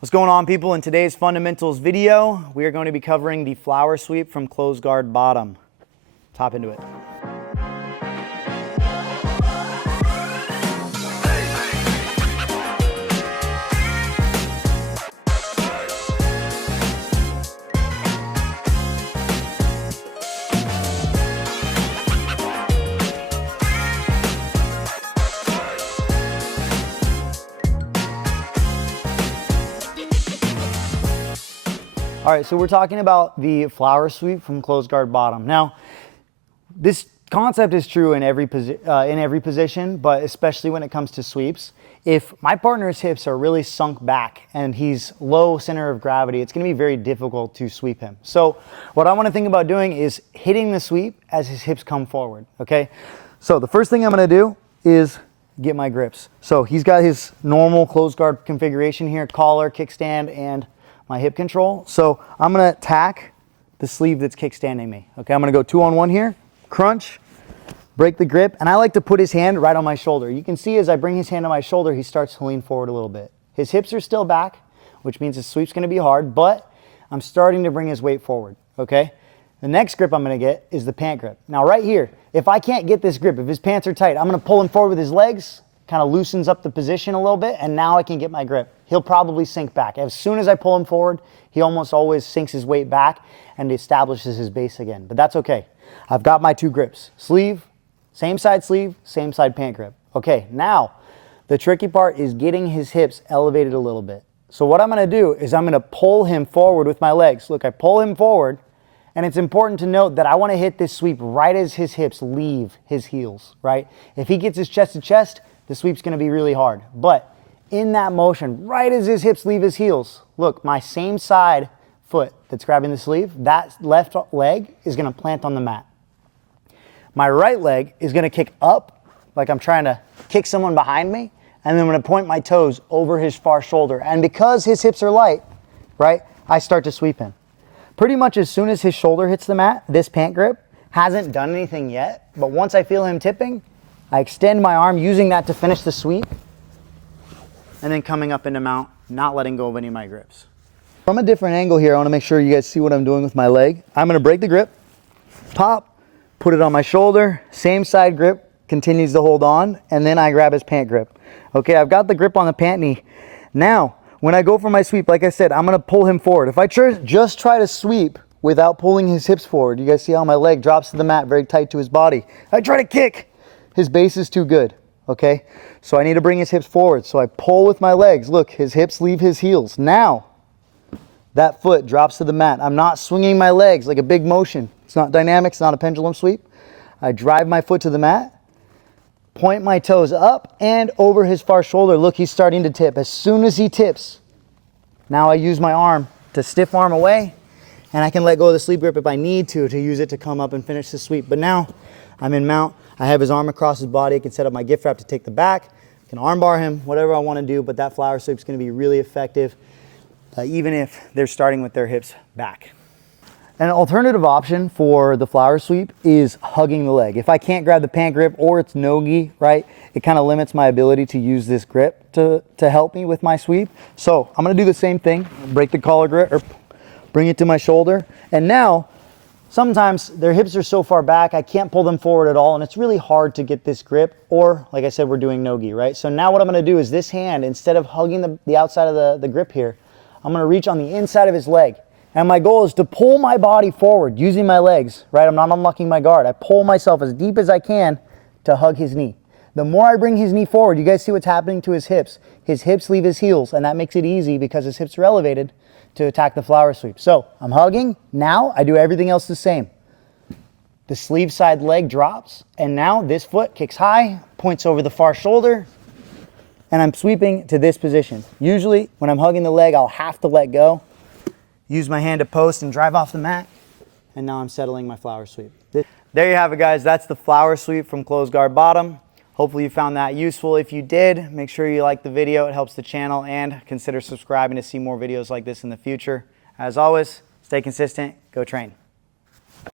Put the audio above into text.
What's going on, people? In today's fundamentals video, we are going to be covering the flower sweep from closed guard bottom. Top into it. All right, so we're talking about the flower sweep from closed guard bottom. Now, this concept is true in every position, but especially when it comes to sweeps. If my partner's hips are really sunk back and he's low center of gravity, it's gonna be very difficult to sweep him. So what I wanna think about doing is hitting the sweep as his hips come forward, okay? So the first thing I'm gonna do is get my grips. So he's got his normal closed guard configuration here, collar, kickstand, and my hip control. So I'm gonna attack the sleeve that's kickstanding me. Okay, I'm gonna go 2-on-1 here, crunch, break the grip, and I like to put his hand right on my shoulder. You can see as I bring his hand on my shoulder, he starts to lean forward a little bit. His hips are still back, which means his sweep's gonna be hard, but I'm starting to bring his weight forward, okay? The next grip I'm gonna get is the pant grip. Now right here, if I can't get this grip, if his pants are tight, I'm gonna pull him forward with his legs, kind of loosens up the position a little bit, and now I can get my grip. He'll probably sink back. As soon as I pull him forward, he almost always sinks his weight back and establishes his base again, but that's okay. I've got my two grips. Sleeve, same side pant grip. Okay, now the tricky part is getting his hips elevated a little bit. So what I'm gonna do is I'm gonna pull him forward with my legs. Look, I pull him forward, and it's important to note that I wanna hit this sweep right as his hips leave his heels, right? If he gets his chest to chest, the sweep's gonna be really hard. But in that motion, right as his hips leave his heels, look, my same side foot that's grabbing the sleeve, that left leg is gonna plant on the mat. My right leg is gonna kick up, like I'm trying to kick someone behind me, and then I'm gonna point my toes over his far shoulder. And because his hips are light, right, I start to sweep him. Pretty much as soon as his shoulder hits the mat, this pant grip hasn't done anything yet, but once I feel him tipping, I extend my arm, using that to finish the sweep, and then coming up into mount, not letting go of any of my grips. From a different angle here, I wanna make sure you guys see what I'm doing with my leg. I'm gonna break the grip, pop, put it on my shoulder, same side grip, continues to hold on, and then I grab his pant grip. Okay, I've got the grip on the pant knee. Now, when I go for my sweep, like I said, I'm gonna pull him forward. If I just try to sweep without pulling his hips forward, you guys see how my leg drops to the mat very tight to his body. I try to kick, his base is too good, okay? So I need to bring his hips forward. So I pull with my legs. Look, his hips leave his heels. Now, that foot drops to the mat. I'm not swinging my legs like a big motion. It's not dynamic, it's not a pendulum sweep. I drive my foot to the mat, point my toes up and over his far shoulder. Look, he's starting to tip. As soon as he tips, now I use my arm to stiff arm away, and I can let go of the sleeve grip if I need to use it to come up and finish the sweep. But now I'm in mount. I have his arm across his body. I can set up my gift wrap to take the back. I can arm bar him, whatever I want to do, but that flower sweep is going to be really effective, even if they're starting with their hips back. An alternative option for the flower sweep is hugging the leg. If I can't grab the pant grip or it's no-gi, right, it kind of limits my ability to use this grip to help me with my sweep. So I'm going to do the same thing, break the collar grip or bring it to my shoulder. And now, sometimes their hips are so far back, I can't pull them forward at all, and it's really hard to get this grip, or like I said, we're doing no-gi, right? So now what I'm gonna do is this hand, instead of hugging the outside of the grip here, I'm gonna reach on the inside of his leg. And my goal is to pull my body forward using my legs, right? I'm not unlocking my guard. I pull myself as deep as I can to hug his knee. The more I bring his knee forward, you guys see what's happening to his hips. His hips leave his heels, and that makes it easy because his hips are elevated to attack the flower sweep. So I'm hugging. Now I do everything else the same. The sleeve side leg drops, and now this foot kicks high, points over the far shoulder, and I'm sweeping to this position. Usually when I'm hugging the leg, I'll have to let go, use my hand to post and drive off the mat, and now I'm settling my flower sweep. There you have it, guys. That's the flower sweep from closed guard bottom. Hopefully you found that useful. If you did, make sure you like the video. It helps the channel, and consider subscribing to see more videos like this in the future. As always, stay consistent, go train.